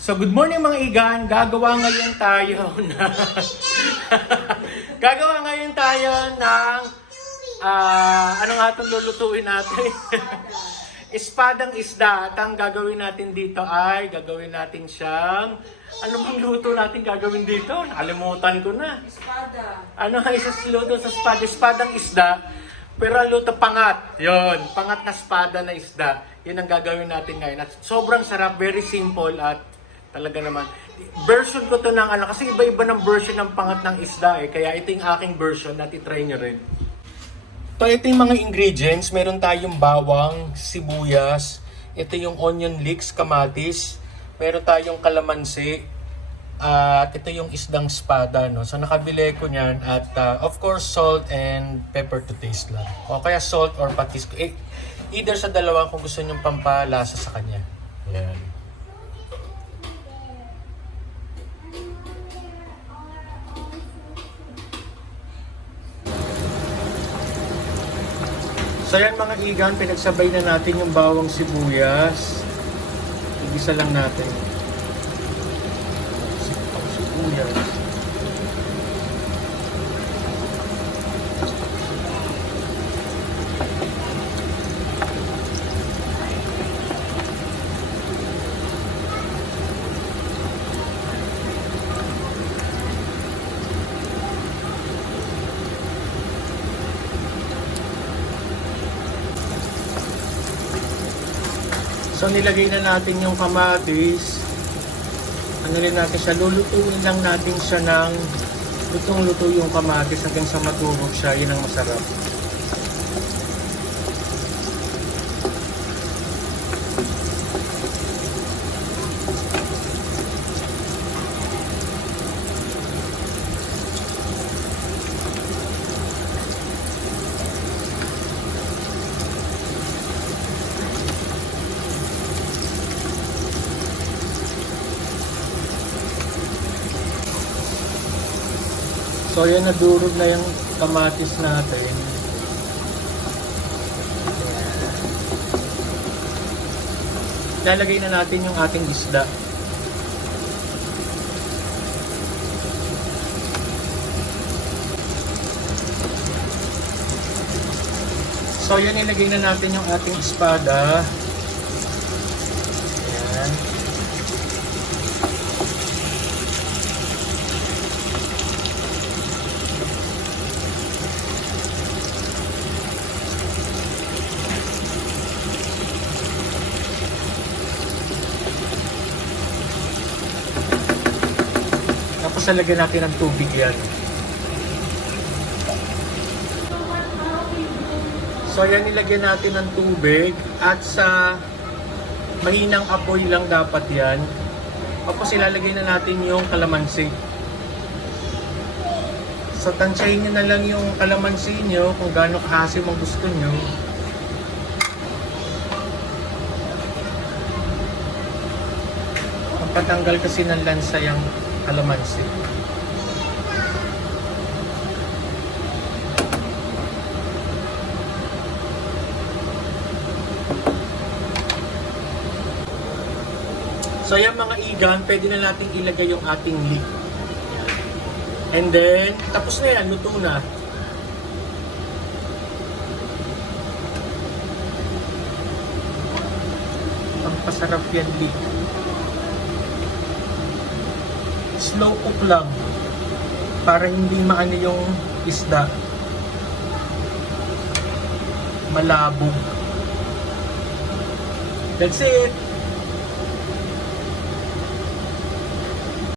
So good morning mga igan, gagawa ngayon tayo na gagawa ngayon tayo ng ah ano nga itong lulutuin natin? Espadang isda at ang gagawin natin dito ay gagawin natin siyang ano bang luto natin gagawin dito? Nakalimutan ko na. Espada. Ano ang isa luto sa espada? Espadang isda. Pero ang luto pangat. Yon, pangat na espada na isda. Yun ang gagawin natin ngayon. At sobrang sarap, very simple at talaga naman. Version ko to ng ano, kasi iba-iba ng version ng pangat ng isda eh. Kaya ito yung aking version at itry nyo rin. So ito yung mga ingredients. Meron tayong bawang, sibuyas. Ito yung onion leeks, kamatis. Meron tayong kalamansi. At ito yung isdang espada, no? So nakabili ko niyan at uh, of course salt and pepper to taste lang. O kaya salt or patis. Eh, either sa dalawa kung gusto niyo pampalasa sa kanya. Yan. So yan mga igan, pinagsabay na natin yung bawang sibuyas. Igisa lang natin. Sibuyas. So nilagay na natin yung kamatis. Ano rin natin siya, lulutuin lang natin siya ng lutong-luto yung kamatis hanggang sa maturog siya. Yun ang masarap. So yan, nadurog na yung kamatis natin. Lalagay na natin yung ating isda. So yan, ilagay na natin yung ating espada. Ayan. Tapos lalagyan natin ng tubig yan. So yan nilagyan natin ng tubig at sa mahinang apoy lang dapat yan. Tapos ilalagay na natin yung kalamansi. So tansyahin nyo na lang yung kalamansi nyo kung gaano kahasim ang gusto nyo. Patanggal kasi ng lansa yung kalamansi. So yan mga igan, pwede na natin ilagay yung ating leek. And then, tapos na yan, luto na. Pampasarap yan leek. Slow cook lang. Para hindi maano yung isda. Malabog. That's it.